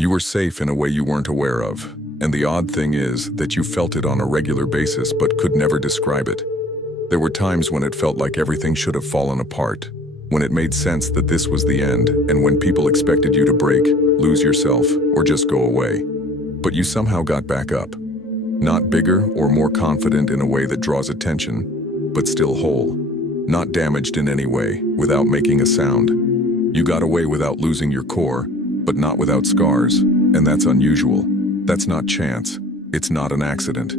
You were safe in a way you weren't aware of, and the odd thing is that you felt it on a regular basis but could never describe it. There were times when it felt like everything should have fallen apart, when it made sense that this was the end, and when people expected you to break, lose yourself, or just go away. But you somehow got back up. Not bigger or more confident in a way that draws attention, but still whole. Not damaged in any way, without making a sound. You got away without losing your core, but not without scars, and that's unusual. That's not chance. It's not an accident.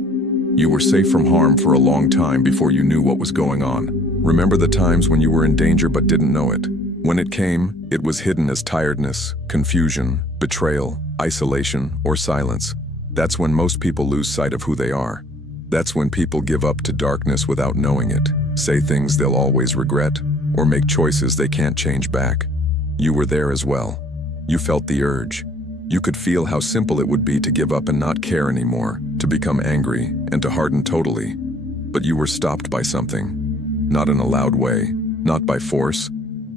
You were safe from harm for a long time before you knew what was going on. Remember the times when you were in danger but didn't know it. When it came, it was hidden as tiredness, confusion, betrayal, isolation, or silence. That's when most people lose sight of who they are. That's when people give up to darkness without knowing it, say things they'll always regret, or make choices they can't change back. You were there as well. You felt the urge. You could feel how simple it would be to give up and not care anymore, to become angry, and to harden totally. But you were stopped by something. Not in a loud way, not by force,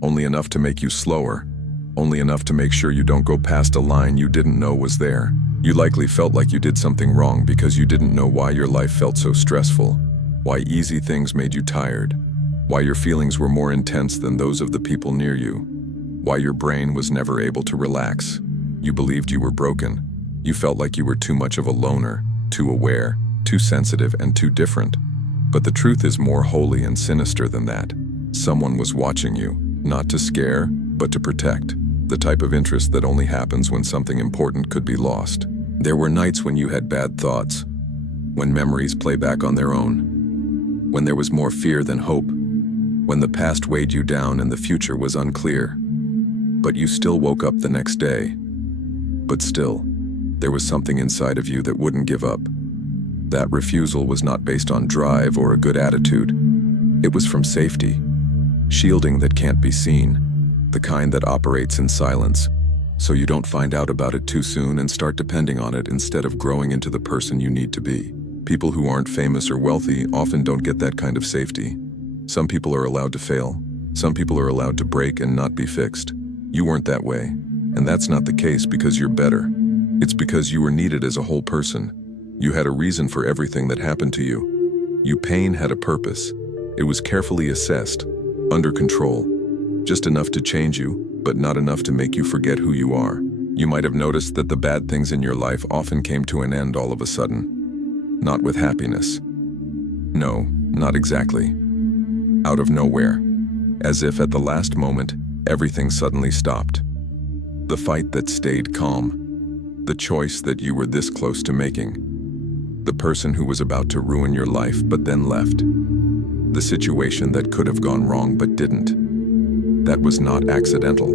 only enough to make you slower, only enough to make sure you don't go past a line you didn't know was there. You likely felt like you did something wrong because you didn't know why your life felt so stressful, why easy things made you tired, why your feelings were more intense than those of the people near you, why your brain was never able to relax. You believed you were broken. You felt like you were too much of a loner, too aware, too sensitive, and too different. But the truth is more holy and sinister than that. Someone was watching you, not to scare, but to protect. The type of interest that only happens when something important could be lost. There were nights when you had bad thoughts, when memories play back on their own, when there was more fear than hope, when the past weighed you down and the future was unclear. But you still woke up the next day. But still, there was something inside of you that wouldn't give up. That refusal was not based on drive or a good attitude. It was from safety, shielding that can't be seen, the kind that operates in silence, so you don't find out about it too soon and start depending on it instead of growing into the person you need to be. People who aren't famous or wealthy often don't get that kind of safety. Some people are allowed to fail. Some people are allowed to break and not be fixed. You weren't that way. And that's not the case because you're better. It's because you were needed as a whole person. You had a reason for everything that happened to you. Your pain had a purpose. It was carefully assessed, under control. Just enough to change you, but not enough to make you forget who you are. You might have noticed that the bad things in your life often came to an end all of a sudden. Not with happiness. No, not exactly. Out of nowhere. As if at the last moment, everything suddenly stopped. The fight that stayed calm. The choice that you were this close to making. The person who was about to ruin your life but then left. The situation that could have gone wrong but didn't. That was not accidental.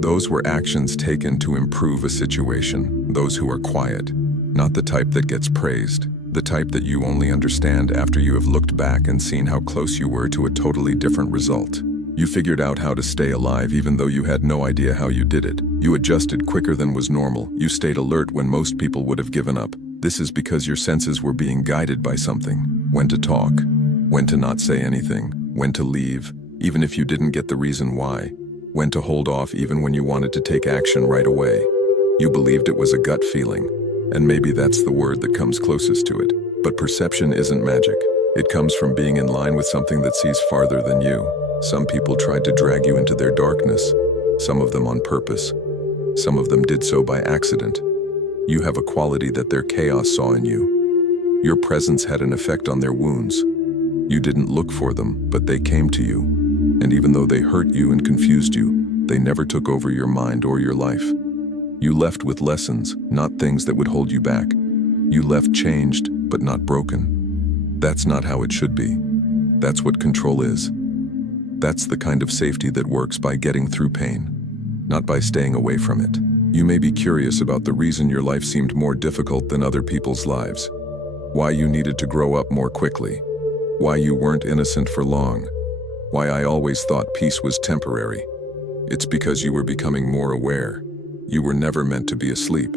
Those were actions taken to improve a situation, those who are quiet. Not the type that gets praised, the type that you only understand after you have looked back and seen how close you were to a totally different result. You figured out how to stay alive even though you had no idea how you did it. You adjusted quicker than was normal. You stayed alert when most people would have given up. This is because your senses were being guided by something. When to talk, when to not say anything, when to leave, even if you didn't get the reason why, when to hold off even when you wanted to take action right away. You believed it was a gut feeling, and maybe that's the word that comes closest to it. But perception isn't magic. It comes from being in line with something that sees farther than you. Some people tried to drag you into their darkness, some of them on purpose. Some of them did so by accident. You have a quality that their chaos saw in you. Your presence had an effect on their wounds. You didn't look for them, but they came to you. And even though they hurt you and confused you, they never took over your mind or your life. You left with lessons, not things that would hold you back. You left changed, but not broken. That's not how it should be. That's what control is. That's the kind of safety that works by getting through pain, not by staying away from it. You may be curious about the reason your life seemed more difficult than other people's lives, why you needed to grow up more quickly, why you weren't innocent for long, why I always thought peace was temporary. It's because you were becoming more aware. You were never meant to be asleep.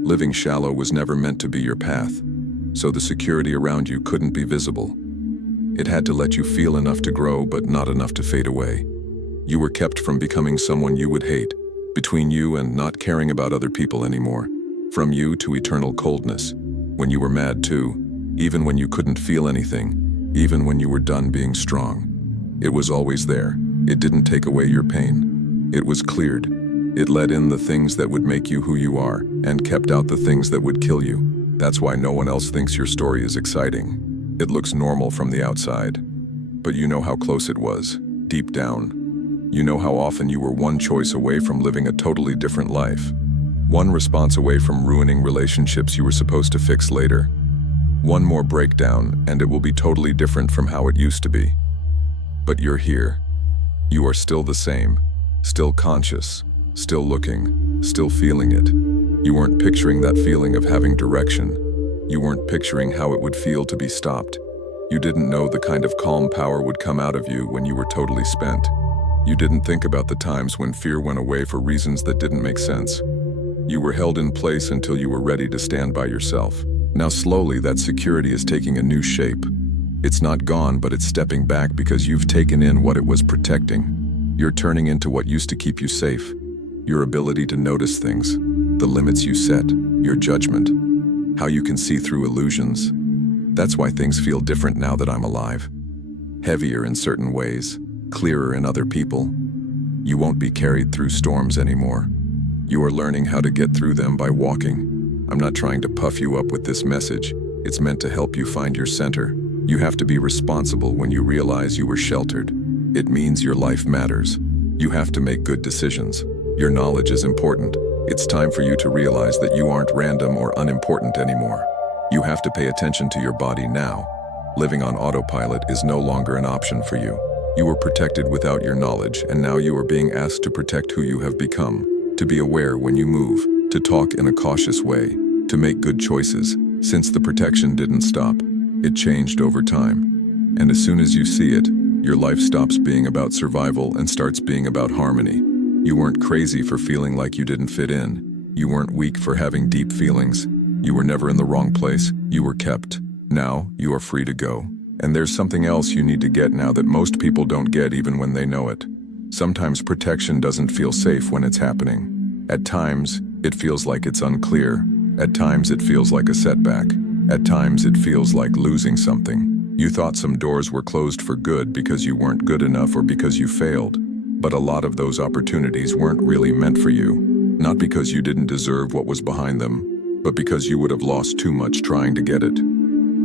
Living shallow was never meant to be your path, so the security around you couldn't be visible. It had to let you feel enough to grow, but not enough to fade away. You were kept from becoming someone you would hate, Between you and not caring about other people anymore. From you to eternal coldness. When you were mad too, even when you couldn't feel anything, even when you were done being strong. It was always there. It didn't take away your pain. It was cleared. It let in the things that would make you who you are, and kept out the things that would kill you. That's why no one else thinks your story is exciting. It looks normal from the outside. But you know how close it was, deep down. You know how often you were one choice away from living a totally different life. One response away from ruining relationships you were supposed to fix later. One more breakdown, and it will be totally different from how it used to be. But you're here. You are still the same, still conscious, still looking, still feeling it. You weren't picturing that feeling of having direction. You weren't picturing how it would feel to be stopped. You didn't know the kind of calm power would come out of you when you were totally spent. You didn't think about the times when fear went away for reasons that didn't make sense. You were held in place until you were ready to stand by yourself. Now slowly that security is taking a new shape. It's not gone, but it's stepping back because you've taken in what it was protecting. You're turning into what used to keep you safe. Your ability to notice things, the limits you set, your judgment, how you can see through illusions. That's why things feel different now that I'm alive. Heavier in certain ways, clearer in other people. You won't be carried through storms anymore. You are learning how to get through them by walking. I'm not trying to puff you up with this message. It's meant to help you find your center. You have to be responsible when you realize you were sheltered. It means your life matters. You have to make good decisions. Your knowledge is important. It's time for you to realize that you aren't random or unimportant anymore. You have to pay attention to your body now. Living on autopilot is no longer an option for you. You were protected without your knowledge, and now you are being asked to protect who you have become. To be aware when you move, to talk in a cautious way, to make good choices. Since the protection didn't stop, it changed over time. And as soon as you see it, your life stops being about survival and starts being about harmony. You weren't crazy for feeling like you didn't fit in. You weren't weak for having deep feelings. You were never in the wrong place. You were kept. Now, you are free to go. And there's something else you need to get now that most people don't get even when they know it. Sometimes protection doesn't feel safe when it's happening. At times, it feels like it's unclear. At times, it feels like a setback. At times, it feels like losing something. You thought some doors were closed for good because you weren't good enough or because you failed. But a lot of those opportunities weren't really meant for you. Not because you didn't deserve what was behind them, but because you would have lost too much trying to get it.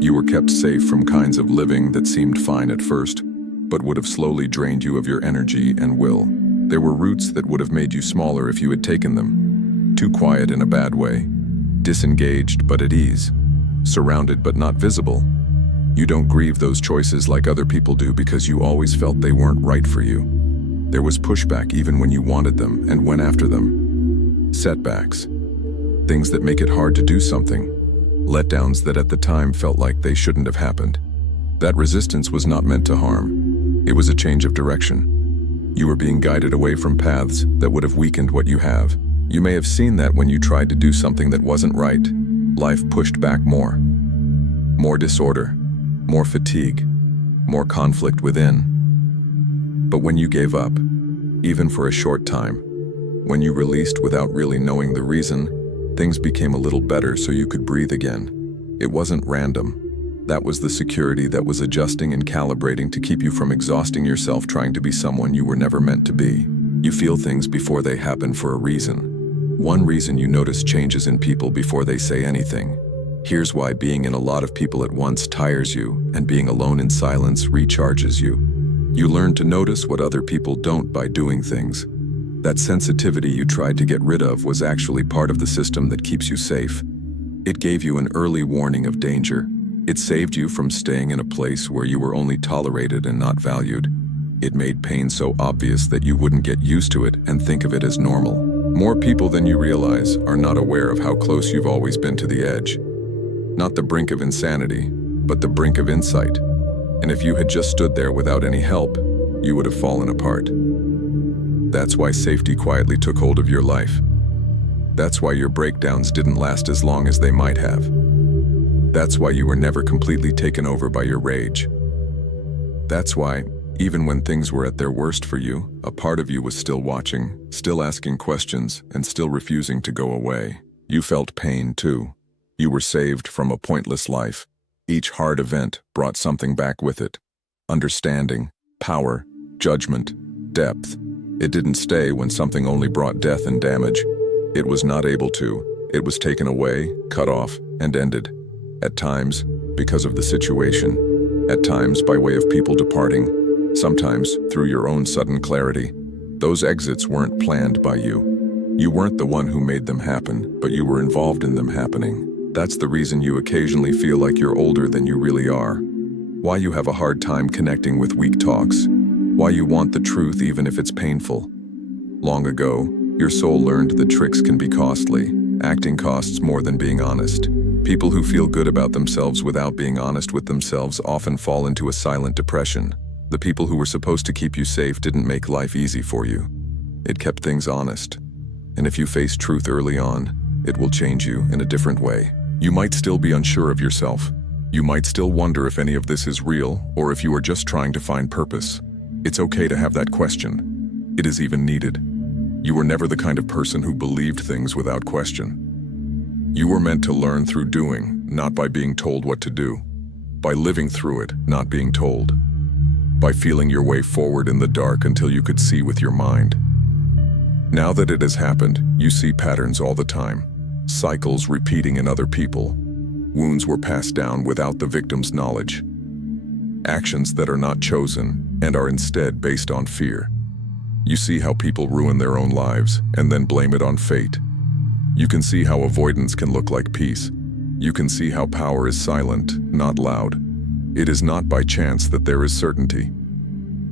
You were kept safe from kinds of living that seemed fine at first, but would have slowly drained you of your energy and will. There were roots that would have made you smaller if you had taken them. Too quiet in a bad way. Disengaged but at ease. Surrounded but not visible. You don't grieve those choices like other people do because you always felt they weren't right for you. There was pushback even when you wanted them and went after them. Setbacks. Things that make it hard to do something. Letdowns that at the time felt like they shouldn't have happened. That resistance was not meant to harm. It was a change of direction. You were being guided away from paths that would have weakened what you have. You may have seen that when you tried to do something that wasn't right. Life pushed back more. More disorder, more fatigue, more conflict within. But when you gave up, even for a short time, when you released without really knowing the reason, things became a little better so you could breathe again. It wasn't random. That was the security that was adjusting and calibrating to keep you from exhausting yourself trying to be someone you were never meant to be. You feel things before they happen for a reason. One reason you notice changes in people before they say anything. Here's why being in a lot of people at once tires you, and being alone in silence recharges you. You learn to notice what other people don't by doing things. That sensitivity you tried to get rid of was actually part of the system that keeps you safe. It gave you an early warning of danger. It saved you from staying in a place where you were only tolerated and not valued. It made pain so obvious that you wouldn't get used to it and think of it as normal. More people than you realize are not aware of how close you've always been to the edge. Not the brink of insanity, but the brink of insight. And if you had just stood there without any help, you would have fallen apart. That's why safety quietly took hold of your life. That's why your breakdowns didn't last as long as they might have. That's why you were never completely taken over by your rage. That's why, Even when things were at their worst for you, a part of you was still watching, still asking questions, and still refusing to go away. You felt pain, too. You were saved from a pointless life. Each hard event brought something back with it. Understanding, power, judgment, depth. It didn't stay when something only brought death and damage. It was not able to. It was taken away, cut off, and ended. At times, because of the situation. At times, by way of people departing. Sometimes, through your own sudden clarity. Those exits weren't planned by you. You weren't the one who made them happen, but you were involved in them happening. That's the reason you occasionally feel like you're older than you really are. Why you have a hard time connecting with weak talks. Why you want the truth even if it's painful. Long ago, your soul learned that tricks can be costly. Acting costs more than being honest. People who feel good about themselves without being honest with themselves often fall into a silent depression. The people who were supposed to keep you safe didn't make life easy for you. It kept things honest. And if you face truth early on, it will change you in a different way. You might still be unsure of yourself. You might still wonder if any of this is real or if you are just trying to find purpose. It's okay to have that question. It is even needed. You were never the kind of person who believed things without question. You were meant to learn through doing, not by being told what to do. By living through it, not being told. By feeling your way forward in the dark until you could see with your mind. Now that it has happened, you see patterns all the time. Cycles repeating in other people. Wounds were passed down without the victim's knowledge. Actions that are not chosen and are instead based on fear. You see how people ruin their own lives and then blame it on fate. You can see how avoidance can look like peace. You can see how power is silent, not loud. It is not by chance that there is certainty.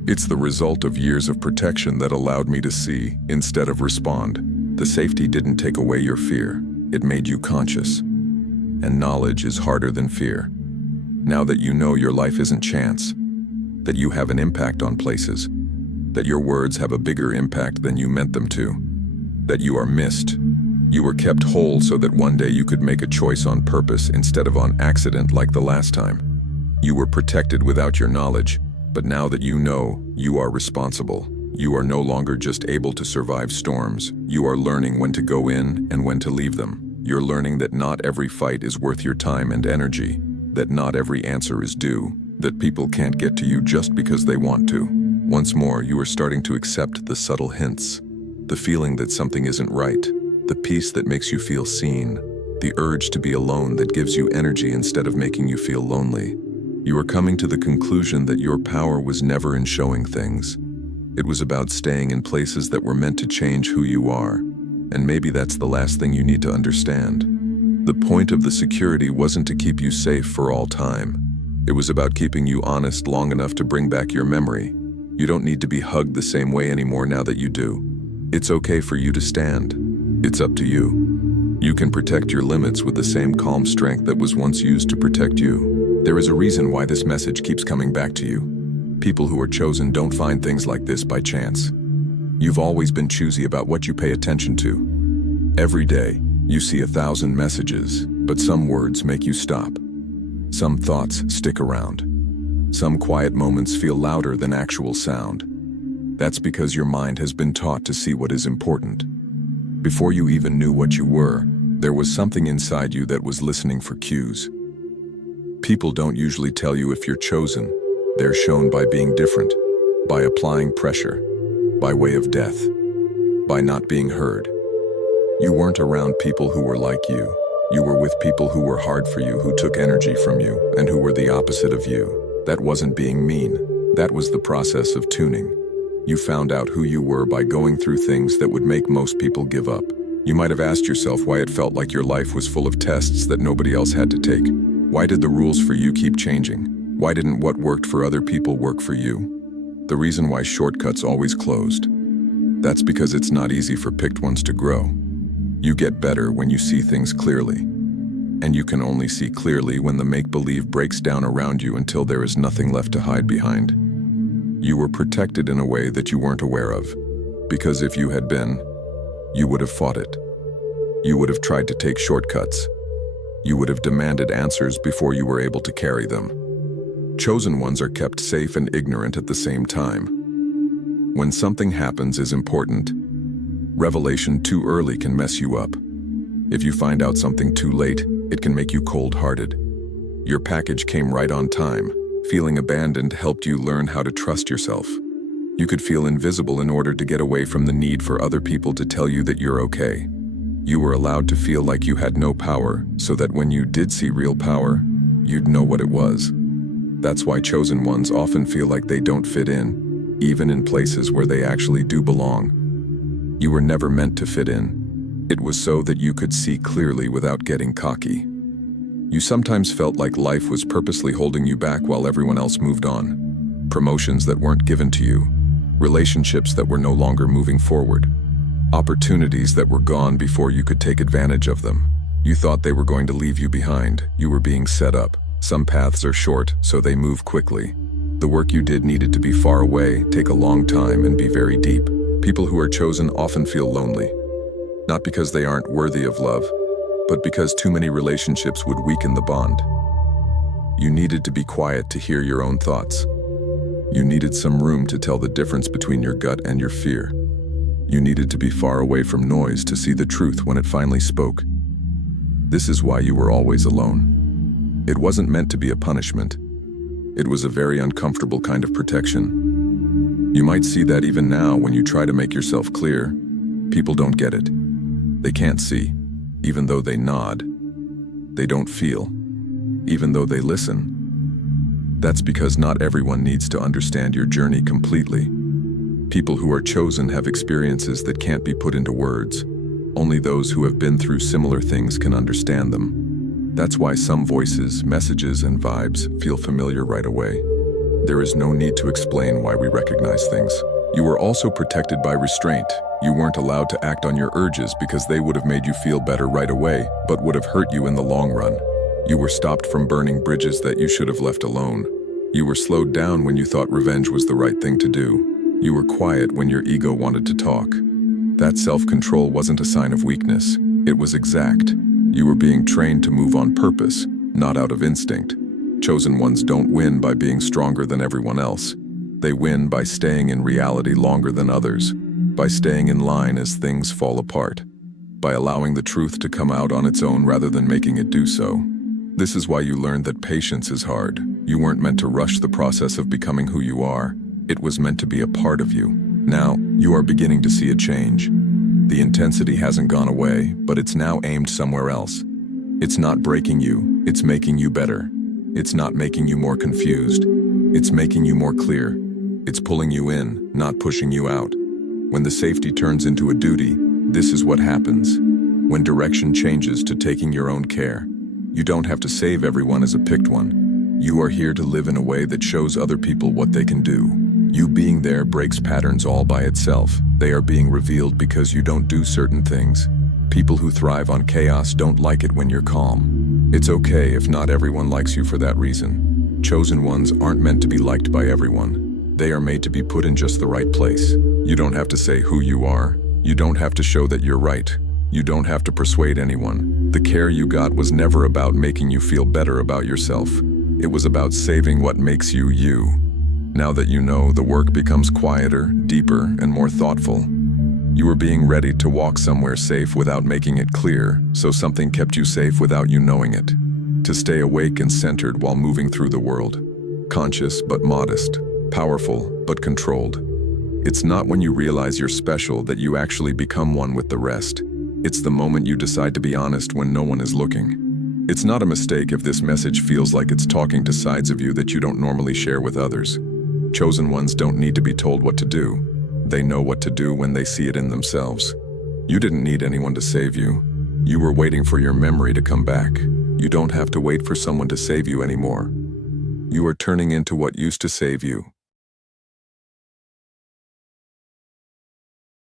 It's the result of years of protection that allowed me to see instead of respond. The safety didn't take away your fear. It made you conscious. And knowledge is harder than fear. Now that you know your life isn't chance, that you have an impact on places, that your words have a bigger impact than you meant them to, that you are missed, you were kept whole so that one day you could make a choice on purpose instead of on accident like the last time. You were protected without your knowledge, but now that you know, you are responsible. You are no longer just able to survive storms. You are learning when to go in and when to leave them. You're learning that not every fight is worth your time and energy, that not every answer is due, that people can't get to you just because they want to. Once more, you are starting to accept the subtle hints, the feeling that something isn't right, the peace that makes you feel seen, the urge to be alone that gives you energy instead of making you feel lonely. You are coming to the conclusion that your power was never in showing things. It was about staying in places that were meant to change who you are. And maybe that's the last thing you need to understand. The point of the security wasn't to keep you safe for all time. It was about keeping you honest long enough to bring back your memory. You don't need to be hugged the same way anymore now that you do. It's okay for you to stand. It's up to you. You can protect your limits with the same calm strength that was once used to protect you. There is a reason why this message keeps coming back to you. People who are chosen don't find things like this by chance. You've always been choosy about what you pay attention to. Every day, you see 1,000 messages, but some words make you stop. Some thoughts stick around. Some quiet moments feel louder than actual sound. That's because your mind has been taught to see what is important. Before you even knew what you were, there was something inside you that was listening for cues. People don't usually tell you if you're chosen. They're shown by being different, by applying pressure, by way of death, by not being heard. You weren't around people who were like you. You were with people who were hard for you, who took energy from you, and who were the opposite of you. That wasn't being mean. That was the process of tuning. You found out who you were by going through things that would make most people give up. You might have asked yourself why it felt like your life was full of tests that nobody else had to take. Why did the rules for you keep changing? Why didn't what worked for other people work for you? The reason why shortcuts always closed. That's because it's not easy for picked ones to grow. You get better when you see things clearly. And you can only see clearly when the make-believe breaks down around you until there is nothing left to hide behind. You were protected in a way that you weren't aware of. Because if you had been, you would have fought it. You would have tried to take shortcuts. You would have demanded answers before you were able to carry them. Chosen ones are kept safe and ignorant at the same time. When something happens is important. Revelation too early can mess you up. If you find out something too late, it can make you cold-hearted. Your package came right on time. Feeling abandoned helped you learn how to trust yourself. You could feel invisible in order to get away from the need for other people to tell you that you're okay. You were allowed to feel like you had no power, so that when you did see real power, you'd know what it was. That's why chosen ones often feel like they don't fit in, even in places where they actually do belong. You were never meant to fit in. It was so that you could see clearly without getting cocky. You sometimes felt like life was purposely holding you back while everyone else moved on. Promotions that weren't given to you, relationships that were no longer moving forward, opportunities that were gone before you could take advantage of them. You thought they were going to leave you behind. You were being set up. Some paths are short, so they move quickly. The work you did needed to be far away, take a long time, and be very deep. People who are chosen often feel lonely. Not because they aren't worthy of love, but because too many relationships would weaken the bond. You needed to be quiet to hear your own thoughts. You needed some room to tell the difference between your gut and your fear. You needed to be far away from noise to see the truth when it finally spoke. This is why you were always alone. It wasn't meant to be a punishment. It was a very uncomfortable kind of protection. You might see that even now when you try to make yourself clear. People don't get it. They can't see, even though they nod. They don't feel, even though they listen. That's because not everyone needs to understand your journey completely. People who are chosen have experiences that can't be put into words. Only those who have been through similar things can understand them. That's why some voices, messages, and vibes feel familiar right away. There is no need to explain why we recognize things. You were also protected by restraint. You weren't allowed to act on your urges because they would have made you feel better right away, but would have hurt you in the long run. You were stopped from burning bridges that you should have left alone. You were slowed down when you thought revenge was the right thing to do. You were quiet when your ego wanted to talk. That self-control wasn't a sign of weakness. It was exact. You were being trained to move on purpose, not out of instinct. Chosen ones don't win by being stronger than everyone else. They win by staying in reality longer than others, by staying in line as things fall apart, by allowing the truth to come out on its own rather than making it do so. This is why you learned that patience is hard. You weren't meant to rush the process of becoming who you are. It was meant to be a part of you. Now, you are beginning to see a change. The intensity hasn't gone away, but it's now aimed somewhere else. It's not breaking you, it's making you better. It's not making you more confused. It's making you more clear. It's pulling you in, not pushing you out. When the safety turns into a duty, this is what happens. When direction changes to taking your own care. You don't have to save everyone as a picked one. You are here to live in a way that shows other people what they can do. You being there breaks patterns all by itself. They are being revealed because you don't do certain things. People who thrive on chaos don't like it when you're calm. It's okay if not everyone likes you for that reason. Chosen ones aren't meant to be liked by everyone. They are made to be put in just the right place. You don't have to say who you are. You don't have to show that you're right. You don't have to persuade anyone. The care you got was never about making you feel better about yourself. It was about saving what makes you you. Now that you know, the work becomes quieter, deeper, and more thoughtful. You were being ready to walk somewhere safe without making it clear, so something kept you safe without you knowing it. To stay awake and centered while moving through the world. Conscious but modest. Powerful but controlled. It's not when you realize you're special that you actually become one with the rest. It's the moment you decide to be honest when no one is looking. It's not a mistake if this message feels like it's talking to sides of you that you don't normally share with others. Chosen ones don't need to be told what to do. They know what to do when they see it in themselves. You didn't need anyone to save you. You were waiting for your memory to come back. You don't have to wait for someone to save you anymore. You are turning into what used to save you.